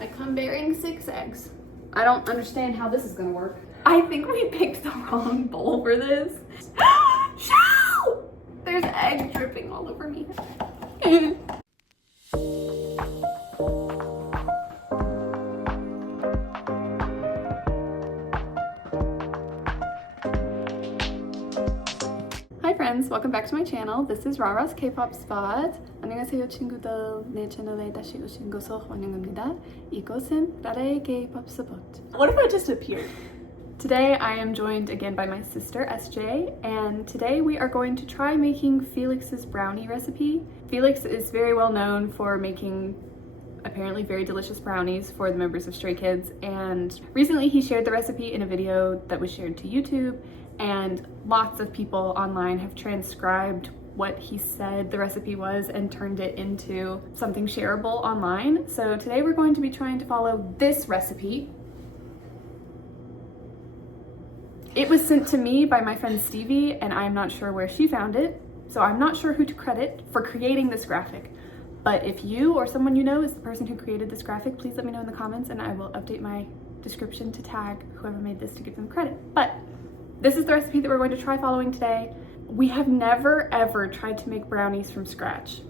I come bearing 6 eggs. I don't understand how this is gonna work. I think we picked the wrong bowl for this. Shoo! There's egg dripping all over me. Hi friends, welcome back to my channel. This is Rara's K-pop spot. 안녕하세요 친구들. 내 채널에 다시 오신 것을 환영합니다. 이곳은 라라의 K-pop spot. What if I just appeared? Today I am joined again by my sister SJ, and today we are going to try making Felix's brownie recipe. Felix is very well known for making apparently very delicious brownies for the members of Stray Kids, and recently he shared the recipe in a video that was shared to YouTube, and lots of people online have transcribed what he said the recipe was and turned it into something shareable online. So today we're going to be trying to follow this recipe. It was sent to me by my friend Stevie, and I'm not sure where she found it, so I'm not sure who to credit for creating this graphic. But if you or someone you know is the person who created this graphic, please let me know in the comments and I will update my description to tag whoever made this to give them credit. But this is the recipe that we're going to try following today. We have never ever tried to make brownies from scratch,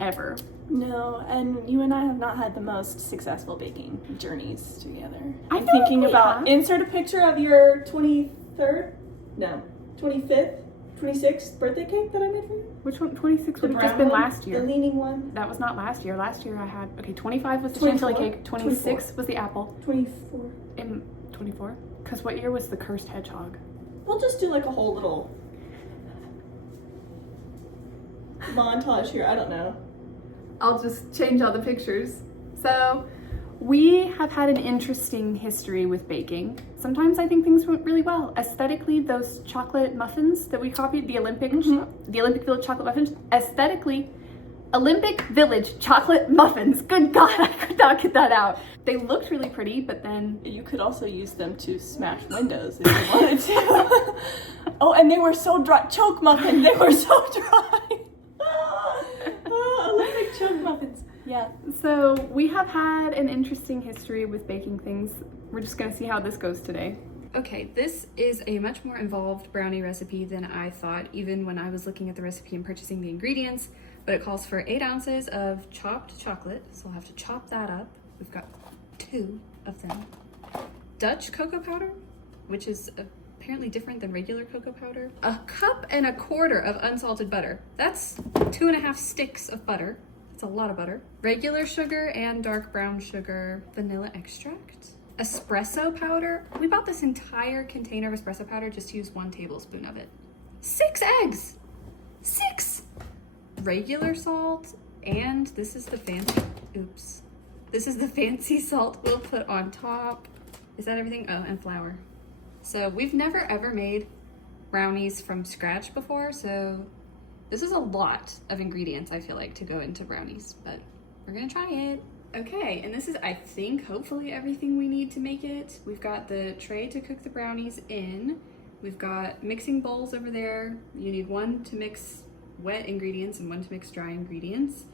ever. No, and you and I have not had the most successful baking journeys together. I I'm feel like thinking we about have. insert a picture of your 23rd? No, 25th, 26th birthday cake that I made for you. Which one? 26 would The have just brown been one, last year. The leaning one. That was not last year. Last year I had, okay, 25 was the 24? chantilly cake, 26 was the apple. 24. 24? Because what year was the cursed hedgehog? We'll just do like a whole little montage here. I don't know. I'll just change all the pictures. So we have had an interesting history with baking. Sometimes I think things went really well. Aesthetically, those chocolate muffins that we copied, the Olympic Village chocolate muffins, aesthetically, Olympic Village chocolate muffins. Good God, I could not get that out. They looked really pretty, but then You could also use them to smash windows if you wanted to. Oh, and they were so dry. Choke muffins, they were so dry. Olympic choke muffins. Yeah. so we have had an interesting history with baking things. We're just gonna see how this goes today. Okay, this is a much more involved brownie recipe than I thought, even when I was looking at the recipe and purchasing the ingredients, but it calls for 8 ounces of chopped chocolate, so I'll have to chop that up. We've got 2 of them. Dutch cocoa powder, which is apparently different than regular cocoa powder. 1.25 cups of unsalted butter. That's 2.5 sticks of butter. It's a lot of butter. Regular sugar and dark brown sugar. Vanilla extract. Espresso powder. We bought this entire container of espresso powder just to use 1 tablespoon of it. 6 eggs! 6! Regular salt, and this is the fancy, this is the fancy salt we'll put on top. Is that everything? Oh, and flour. So we've never ever made brownies from scratch before, so this is a lot of ingredients, I feel like, to go into brownies, but we're gonna try it. Okay, and this is, I think, hopefully everything we need to make it. We've got the tray to cook the brownies in. We've got mixing bowls over there. You need 1 to mix wet ingredients and 1 to mix dry ingredients.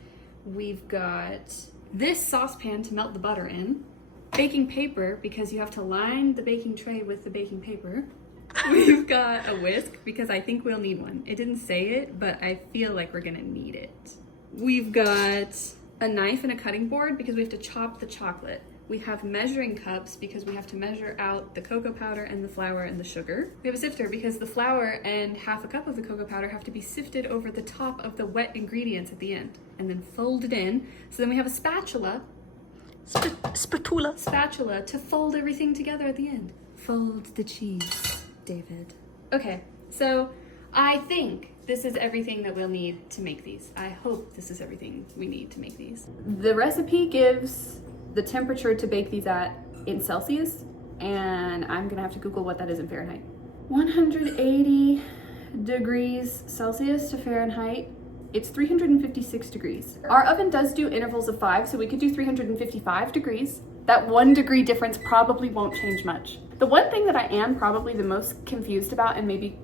We've got this saucepan to melt the butter in. Baking paper, because you have to line the baking tray with the baking paper. We've got a whisk, because I think we'll need one. It didn't say it, but I feel like we're gonna need it. We've got a knife and a cutting board, because we have to chop the chocolate. We have measuring cups, because we have to measure out the cocoa powder and the flour and the sugar. We have a sifter, because the flour and 1/2 cup of the cocoa powder have to be sifted over the top of the wet ingredients at the end, and then folded in. So then we have a spatula. Spatula to fold everything together at the end. Fold the cheese, David. Okay, so I think this is everything that we'll need to make these. I hope this is everything we need to make these. The recipe gives the temperature to bake these at in Celsius, and I'm gonna have to Google what that is in Fahrenheit. 180 degrees Celsius to Fahrenheit. It's 356 degrees. Our oven does do intervals of 5, so we could do 355 degrees. That 1 degree difference probably won't change much. The one thing that I am probably the most confused about and maybe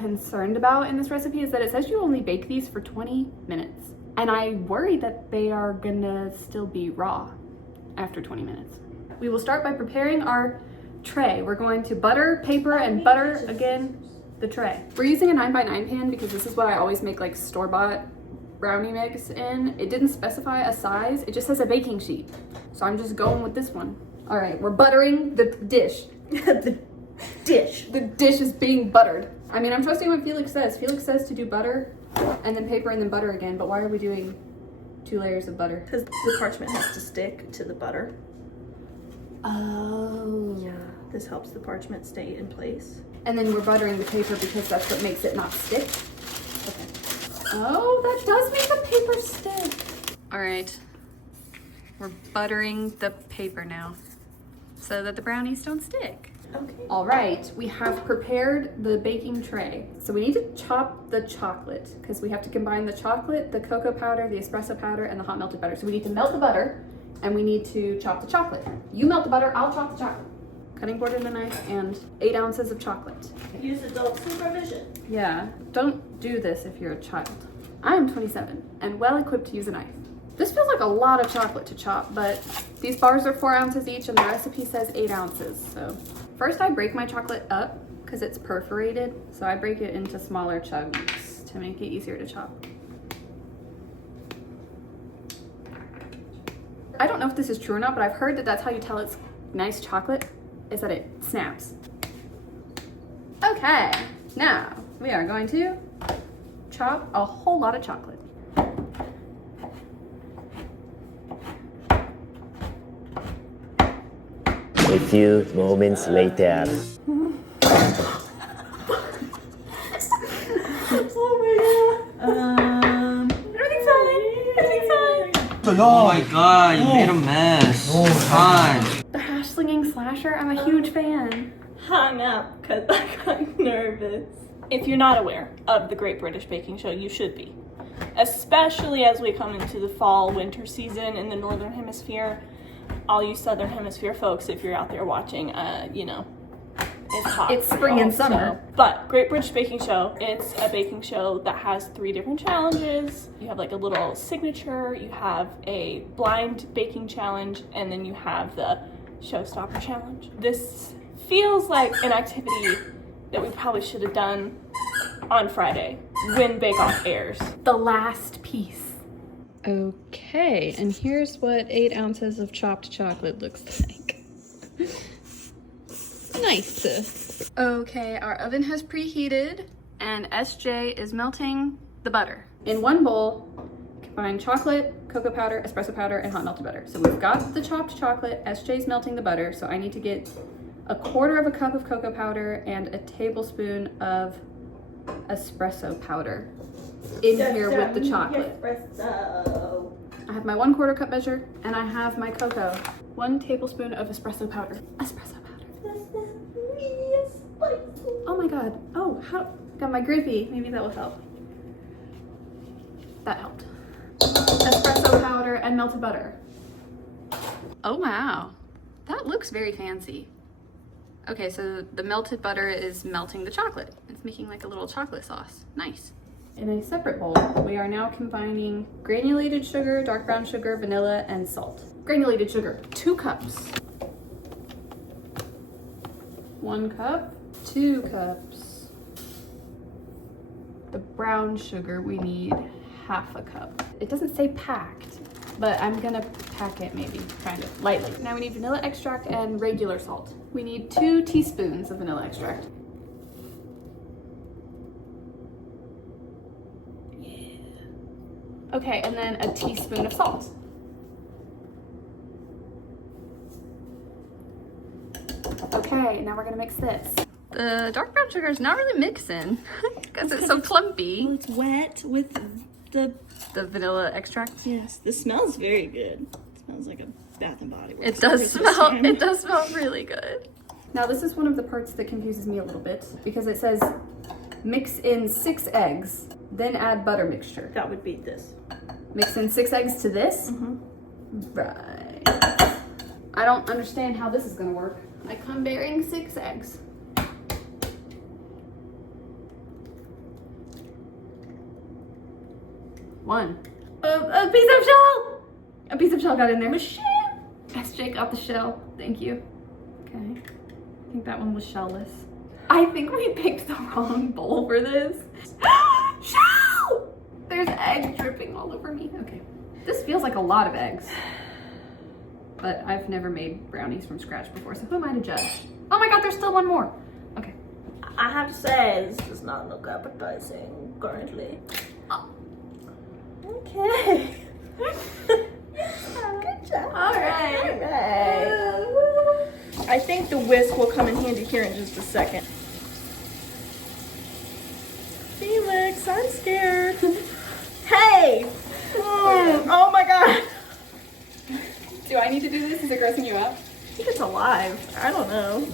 concerned about in this recipe is that it says you only bake these for 20 minutes. And I worry that they are gonna still be raw. after 20 minutes. We will start by preparing our tray. We're going to butter, paper, and butter again the tray. We're using a 9x9 pan because this is what I always make like store-bought brownie mix in. It didn't specify a size, it just says a baking sheet. So I'm just going with this one. All right, we're buttering the dish. The dish. The dish is being buttered. I mean, I'm trusting what Felix says. Felix says to do butter and then paper and then butter again, but why are we doing 2 layers of butter? Because the parchment has to stick to the butter. Oh. Yeah, this helps the parchment stay in place. And then we're buttering the paper because that's what makes it not stick. Okay. Oh, that does make the paper stick. All right, we're buttering the paper now so that the brownies don't stick. Okay. All right, we have prepared the baking tray. So we need to chop the chocolate because we have to combine the chocolate, the cocoa powder, the espresso powder, and the hot melted butter. So we need to melt the butter and we need to chop the chocolate. You melt the butter, I'll chop the chocolate. Cutting board and a knife and 8 ounces of chocolate. Use adult supervision. Yeah, don't do this if you're a child. I am 27 and well equipped to use a knife. This feels like a lot of chocolate to chop, but these bars are 4 ounces each and the recipe says 8 ounces. So first I break my chocolate up because it's perforated. So I break it into smaller chunks to make it easier to chop. I don't know if this is true or not, but I've heard that that's how you tell it's nice chocolate, is that it snaps. Okay, now we are going to chop a whole lot of chocolate. A few moments later. Oh my god. Everything's fine. Everything's fine. Oh my god, you made a mess. God. The hash slinging slasher, I'm a huge fan. Hung up because I got nervous. If you're not aware of the Great British Baking Show, you should be. Especially as we come into the fall, winter season in the Northern Hemisphere. All you Southern Hemisphere folks, if you're out there watching, you know, it's hot. It's for spring y'all, and summer. But Great British Baking Show, it's a baking show that has 3 different challenges. You have like a little signature, you have a blind baking challenge, and then you have the showstopper challenge. This feels like an activity that we probably should have done on Friday when Bake Off airs. The last piece. Okay, and here's what 8 ounces of chopped chocolate looks like. Nice. Okay, our oven has preheated and SJ is melting the butter. In one bowl, combine chocolate, cocoa powder, espresso powder, and hot melted butter. So we've got the chopped chocolate, SJ's melting the butter, so I need to get 1/4 cup of cocoa powder and a tablespoon of espresso powder in here with the chocolate. Espresso. I have my 1/4 cup measure and I have my cocoa. 1 tablespoon of espresso powder. Espresso powder. Oh my god. Oh, how? Got my grippy. Maybe that will help. That helped. Espresso powder and melted butter. Oh wow. That looks very fancy. Okay, so the melted butter is melting the chocolate. It's making like a little chocolate sauce. Nice. In a separate bowl, we are now combining granulated sugar, dark brown sugar, vanilla, and salt. Granulated sugar, 2 cups. 1 cup, 2 cups. The brown sugar, we need 1/2 cup. It doesn't say packed, but I'm gonna pack it maybe, kind of, lightly. Now we need vanilla extract and regular salt. We need 2 teaspoons of vanilla extract. Okay, and then a teaspoon of salt. Okay, now we're gonna mix this. The dark brown sugar is not really mixing because it's so plumpy. Well, it's wet with the vanilla extract. Yes, the smell's very good. It smells like a Bath and Body Works. It does smell. It does smell really good. Now this is one of the parts that confuses me a little bit because it says mix in 6 eggs, then add butter mixture. That would be this. Mix in 6 eggs to this? Right. I don't understand how this is gonna work. I come bearing 6 eggs. One. A piece of shell! A piece of shell got in there. SJ. take out the shell. Thank you. Okay. I think that one was shellless. I think we picked the wrong bowl for this. Shell! There's egg dripping all over me. Okay. This feels like a lot of eggs. But I've never made brownies from scratch before, so who am I to judge? Oh my god, there's still one more. Okay. I have to say, this does not look appetizing currently. Oh. Okay. Good job. Alright. I think the whisk will come in handy here in just a second. Felix, I'm scared. Hey! Oh my god. Do I need to do this? Is it grossing you out? I think it's alive. I don't know.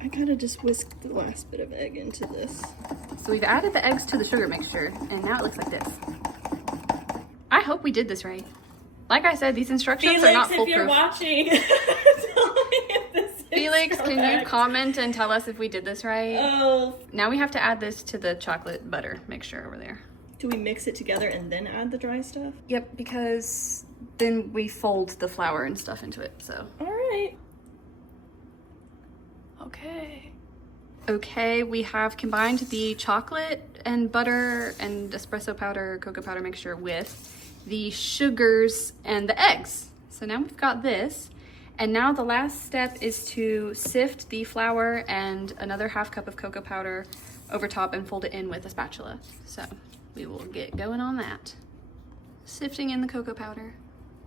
I gotta just whisk the last bit of egg into this. So we've added the eggs to the sugar mixture, and now it looks like this. I hope we did this right. Like I said, these instructions are not foolproof. Felix, if you're watching, tell me if this is Felix, correct. can you comment and tell us if we did this right? Oh. Now we have to add this to the chocolate butter mixture over there. Do we mix it together and then add the dry stuff? Yep, because then we fold the flour and stuff into it, so. All right. Okay. Okay, we have combined the chocolate and butter and espresso powder, cocoa powder mixture with the sugars and the eggs. So now we've got this. And now the last step is to sift the flour and another half cup of cocoa powder over top and fold it in with a spatula. So we will get going on that. Sifting in the cocoa powder.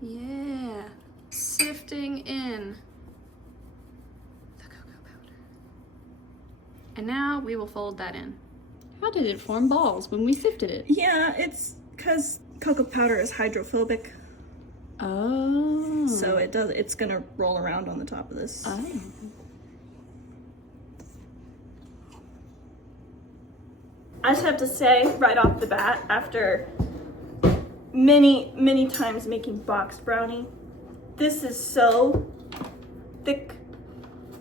Yeah. Sifting in the cocoa powder. And now we will fold that in. How did it form balls when we sifted it? Yeah, it's because cocoa powder is hydrophobic. Oh. So it's gonna roll around on the top of this. Oh. I just have to say right off the bat, after many times making boxed brownie, this is so thick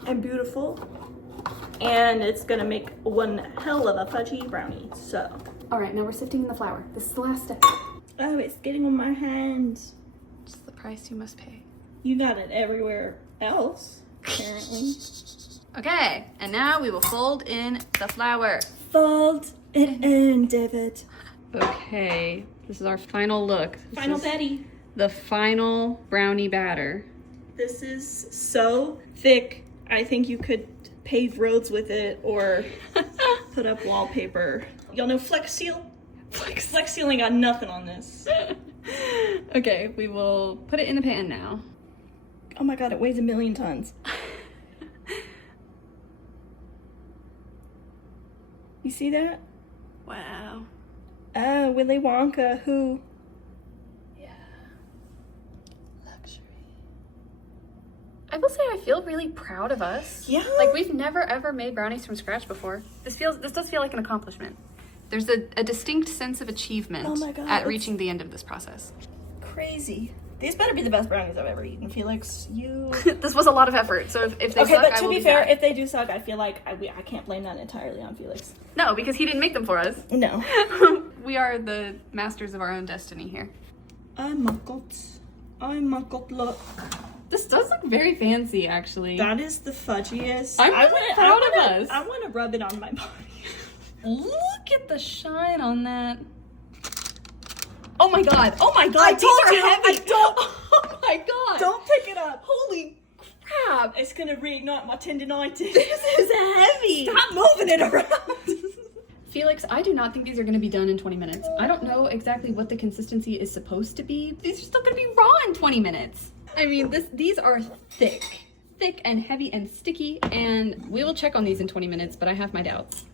and beautiful, and it's gonna make one hell of a fudgy brownie. So. All right, now we're sifting in the flour. This is the last step. Oh, it's getting on my hands. It's the price you must pay. You got it everywhere else, apparently. Okay, and now we will fold in the flour. Fold it in, David. Okay, this is our final look. Final Betty. The final brownie batter. This is so thick. I think you could pave roads with it or put up wallpaper. Y'all know Flex Seal? Flex Seal ain't got nothing on this. Okay, we will put it in the pan now. Oh my god, it weighs 1,000,000 tons. You see that? Wow. Oh, Willy Wonka, who? Yeah. Luxury. I will say I feel really proud of us. Yeah. Like we've never ever made brownies from scratch before. This does feel like an accomplishment. There's a distinct sense of achievement Oh my God, at reaching the end of this process. Crazy. These better be the best brownies I've ever eaten, Felix. You... This was a lot of effort, so if they Okay, suck, but I to will be fair, sad. if they do suck, I feel like I can't blame that entirely on Felix. No, because he didn't make them for us. No. We are the masters of our own destiny here. I muckled, look. This does look very fancy, actually. That is the fudgiest. I'm really proud of us. I want to rub it on my body. Look at the shine on that. Oh my god! Oh my god! I These told are you, heavy. I don't- Oh my god! Don't pick it up. Holy crap! It's gonna reignite my tendinitis. This is heavy. Stop moving it around. Felix, I do not think these are going to be done in 20 minutes. I don't know exactly what the consistency is supposed to be. These are still going to be raw in 20 minutes. I mean, these are thick and heavy and sticky, and we will check on these in 20 minutes, but I have my doubts.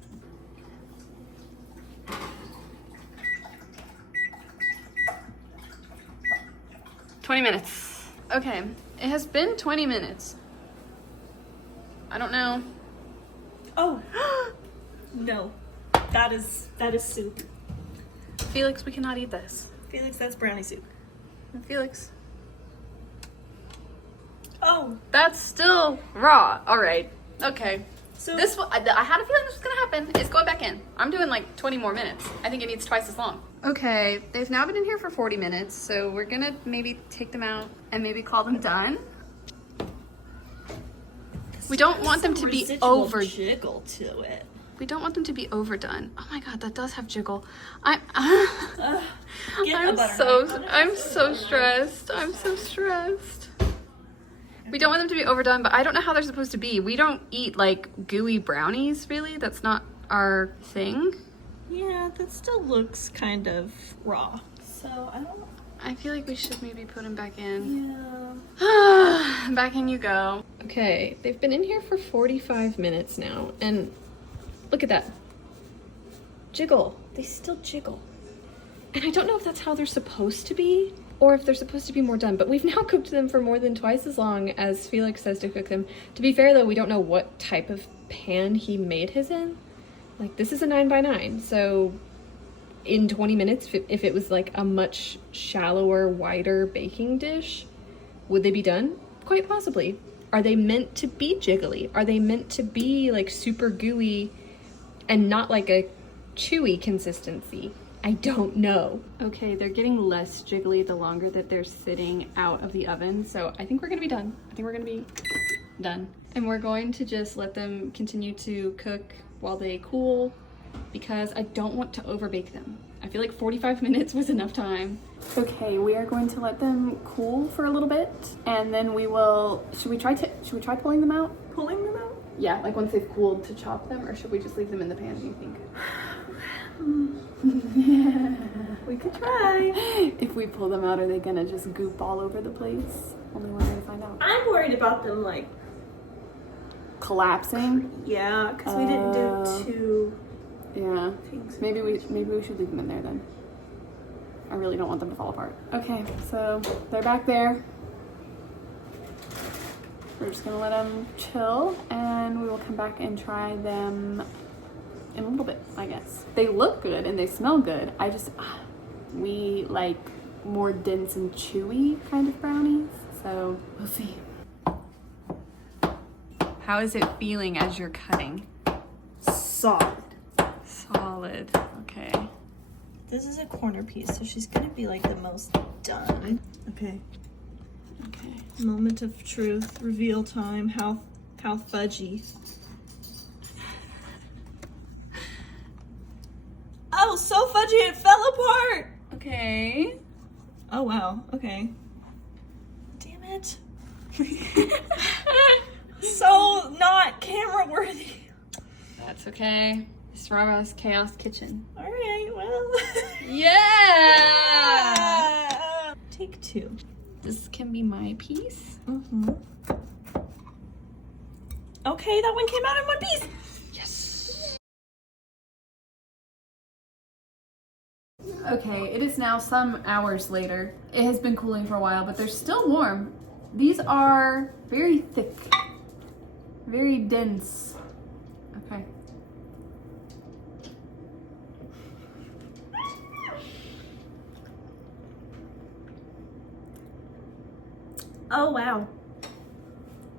"20 minutes. Okay, it has been 20 minutes. I don't know. Oh. No. That is soup. Felix, we cannot eat this. Felix, that's brownie soup. Felix. Oh. That's still raw. All right. Okay. So I had a feeling this was gonna happen. It's going back in. I'm doing like 20 more minutes. I think it needs twice as long. Okay, they've now been in here for 40 minutes, so we're gonna maybe take them out and maybe call them done. We don't want them to be over. jiggle to it. We don't want them to be overdone. Oh my god, that does have jiggle. I'm so stressed. I'm so stressed. We don't want them to be overdone, but I don't know how they're supposed to be. We don't eat like gooey brownies, really. That's not our thing. Yeah, that still looks kind of raw. So I feel like we should maybe put them back in. Yeah. Back in you go. Okay, they've been in here for 45 minutes now, and look at that. Jiggle. They still jiggle. And I don't know if that's how they're supposed to be, or if they're supposed to be more done, but we've now cooked them for more than twice as long as Felix says to cook them. To be fair though, we don't know what type of pan he made his in. Like, this is a 9x9, so in 20 minutes, if it was like a much shallower, wider baking dish, would they be done? Quite possibly. Are they meant to be jiggly? Are they meant to be like super gooey and not like a chewy consistency? I don't know. Okay, they're getting less jiggly the longer that they're sitting out of the oven, so I think we're gonna be done. I think we're gonna be done. And we're going to just let them continue to cook while they cool, because I don't want to overbake them. I feel like 45 minutes was enough time. Okay, we are going to let them cool for a little bit, and then we will, should we try pulling them out? Pulling them out? Yeah, like once they've cooled, to chop them, or should we just leave them in the pan, do you think? We could try. If we pull them out, are they gonna just goop all over the place? Only one way to find out. I'm worried about them like collapsing. Yeah, because we didn't do two. Yeah. Things. Maybe we should leave them in there then. I really don't want them to fall apart. Okay, so they're back there. We're just gonna let them chill, and we will come back and try them in a little bit, I guess. They look good and they smell good. We like more dense and chewy kind of brownies, so we'll see. How is it feeling as you're cutting? Solid. Solid, okay. This is a corner piece, so she's gonna be like the most done. Okay. Okay. Moment of truth, reveal time. How fudgy. Oh, so fudgy it fell apart. Okay. Oh wow. Okay. Damn it. So not camera worthy. That's okay. Strava's Chaos Kitchen. All right. Well. Yeah. Take two. This can be my piece. Mm-hmm. Okay, that one came out in one piece. Yes. Okay, it is now some hours later. It has been cooling for a while, but they're still warm. These are very thick, very dense. Okay. Oh wow.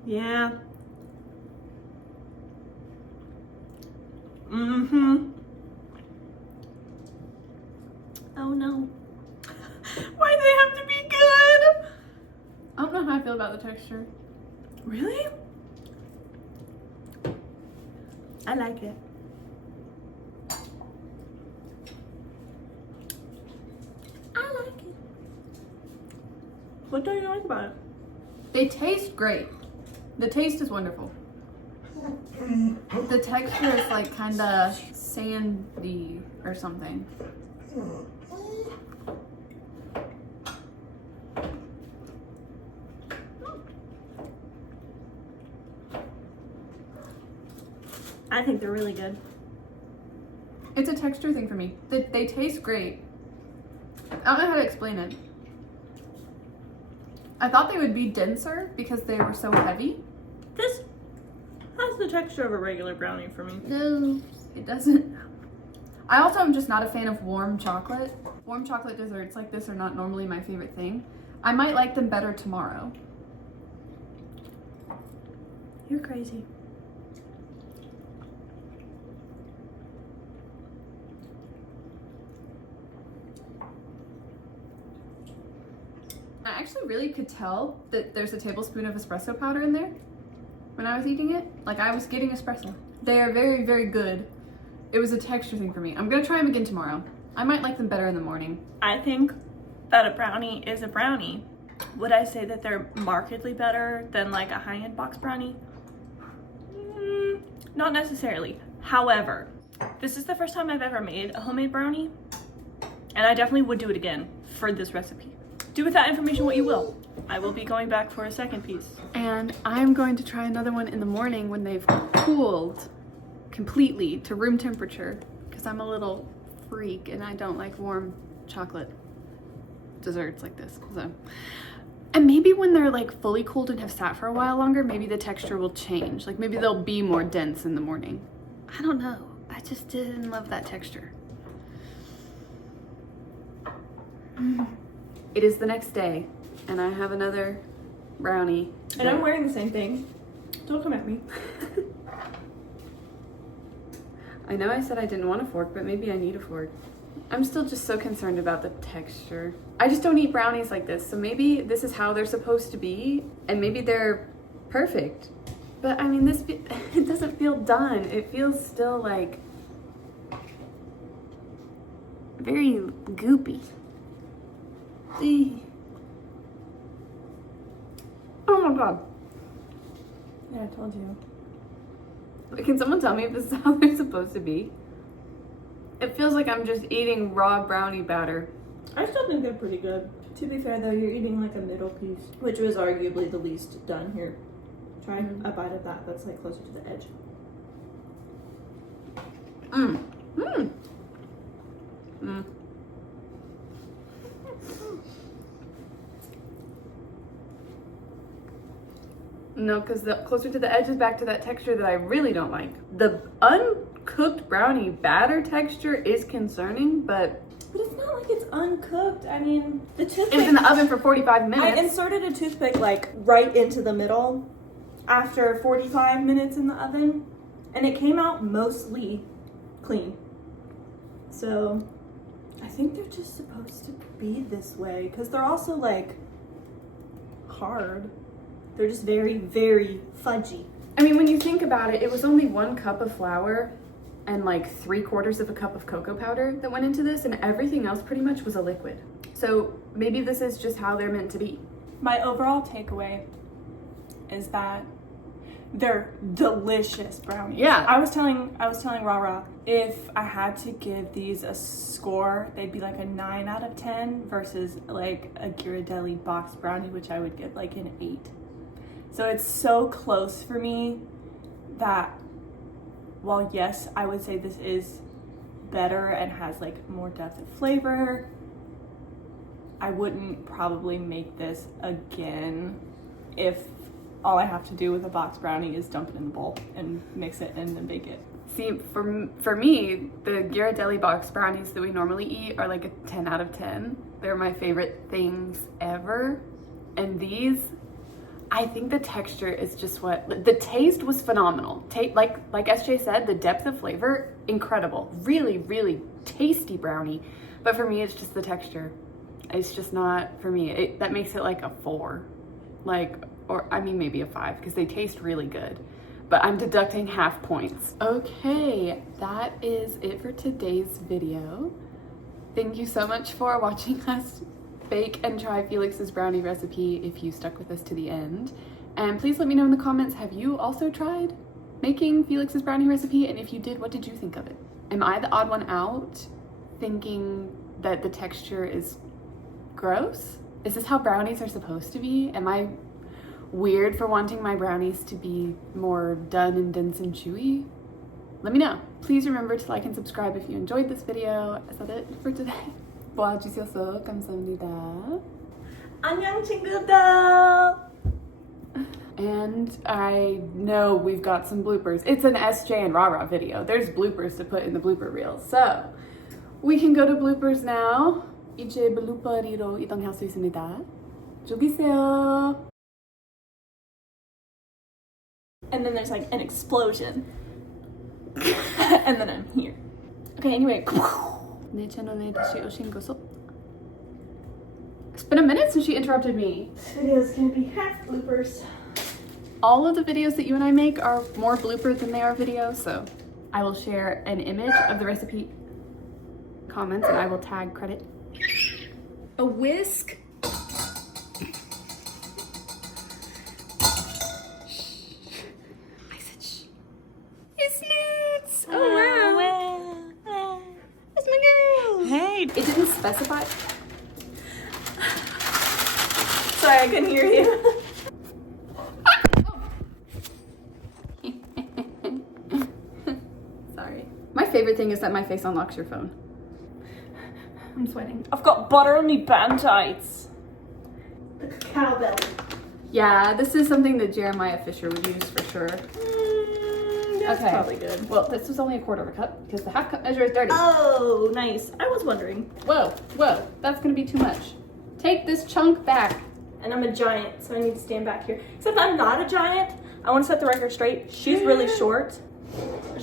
Yeah. Mm-hmm. Oh no. Why do they have to be good? I don't know how I feel about the texture. Really? I like it. I like it. What don't you like about it? They taste great. The taste is wonderful. The texture is like kind of sandy or something. I think they're really good. It's a texture thing for me. They taste great. I don't know how to explain it. I thought they would be denser because they were so heavy. This has the texture of a regular brownie for me. No, it doesn't. I also am just not a fan of warm chocolate. Warm chocolate desserts like this are not normally my favorite thing. I might like them better tomorrow. You're crazy. I actually really could tell that there's a tablespoon of espresso powder in there. when I was eating it. Like, I was getting espresso. They are very, very good. It was a texture thing for me. I'm gonna try them again tomorrow. I might like them better in the morning. I think that a brownie is a brownie. Would I say that they're markedly better than like a high-end box brownie? Not necessarily. However, this is the first time I've ever made a homemade brownie, and I definitely would do it again for this recipe. Do with that information what you will. I will be going back for a second piece. And I'm going to try another one in the morning when they've cooled completely to room temperature, because I'm a little freak and I don't like warm chocolate desserts like this. So, and maybe when they're like fully cooled and have sat for a while longer, maybe the texture will change. Like maybe they'll be more dense in the morning. I don't know. I just didn't love that texture. It is the next day and I have another brownie. And I'm wearing the same thing. Don't come at me. I know I said I didn't want a fork, but maybe I need a fork. I'm still just so concerned about the texture. I just don't eat brownies like this, so maybe this is how they're supposed to be, and maybe they're perfect. But I mean, it doesn't feel done. It feels still like very goopy. Oh my god. Yeah, I told you. Can someone tell me if this is how they're supposed to be? It feels like I'm just eating raw brownie batter. I still think they're pretty good. To be fair though, you're eating like a middle piece, which was arguably the least done here. Try a bite of that that's like closer to the edge. No, because the closer to the edge is back to that texture that I really don't like. The uncooked brownie batter texture is concerning, but it's not like it's uncooked. I mean, the toothpick. it was in the oven for 45 minutes. I inserted a toothpick like right into the middle after 45 minutes in the oven, and it came out mostly clean. So I think they're just supposed to be this way because they're also like hard. They're just very, very fudgy. I mean, when you think about it, it was only 1 cup of flour and like 3/4 of a cup of cocoa powder that went into this, and everything else pretty much was a liquid. So maybe this is just how they're meant to be. My overall takeaway is that they're delicious brownies. Yeah. I was telling Rara, if I had to give these a score, they'd be like a 9 out of 10 versus like a Ghirardelli box brownie, which I would give like an 8. So it's so close for me that while yes, I would say this is better and has like more depth of flavor, I wouldn't probably make this again if all I have to do with a box brownie is dump it in the bowl and mix it and then bake it. See, for me, the Ghirardelli box brownies that we normally eat are like a 10 out of 10. They're my favorite things ever. And these, I think the texture is just what, the taste was phenomenal. Like SJ said, the depth of flavor, incredible. Really, really tasty brownie. But for me, it's just the texture. It's just not for me. That makes it like a 4. Or I mean, maybe a 5, because they taste really good. But I'm deducting half points. Okay, that is it for today's video. Thank you so much for watching us bake and try Felix's brownie recipe if you stuck with us to the end. And please let me know in the comments, have you also tried making Felix's brownie recipe? And if you did, what did you think of it? Am I the odd one out thinking that the texture is gross? Is this how brownies are supposed to be? Am I weird for wanting my brownies to be more done and dense and chewy? Let me know. Please remember to like and subscribe if you enjoyed this video. Is that it for today? 봐주셔서 감사합니다. 안녕 친구들. And I know we've got some bloopers. It's an SJ and Rara video. There's bloopers to put in the blooper reel. So we can go to bloopers now. 이제 블루퍼리로 이동할 수 있습니다. 죽이세요. And then there's like an explosion. And then I'm here. Okay, anyway. 내 채널에 다시 오신 것을. It's been a minute since she interrupted me. This video is gonna be half bloopers. All of the videos that you and I make are more bloopers than they are videos, so I will share an image of the recipe comments and I will tag credit. A whisk. I said shh. It snoots. Oh wow. That's my girl. Hey. It didn't specify. Sorry, I couldn't hear you. Sorry. My favorite thing is that my face unlocks your phone. I'm sweating. I've got butter on me bandites. The cowbell. Yeah, this is something that Jeremiah Fisher would use for sure. That's Okay. probably good. Well, this was only a quarter of a cup because the half cup measure is 30. Oh, nice. I was wondering. Whoa, whoa, that's gonna be too much. Take this chunk back. And I'm a giant, so I need to stand back here. Except I'm not a giant. I want to set the record straight. She's really short.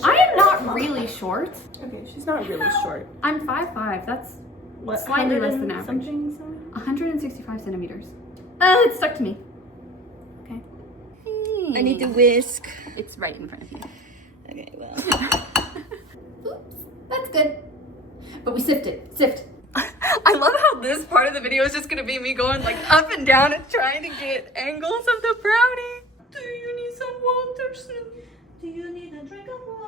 I am not really short. Okay, she's not really short. I'm 5'5". That's What? Slightly 100 less and than average. something? 165 centimeters. It stuck to me. Okay. I need to whisk. It's right in front of you. Okay, well. Oops, that's good. But we sift it. Sift. I love how this part of the video is just gonna be me going like up and down and trying to get angles of the brownie. Do you need some water, Snoop? Do you need a drink of water?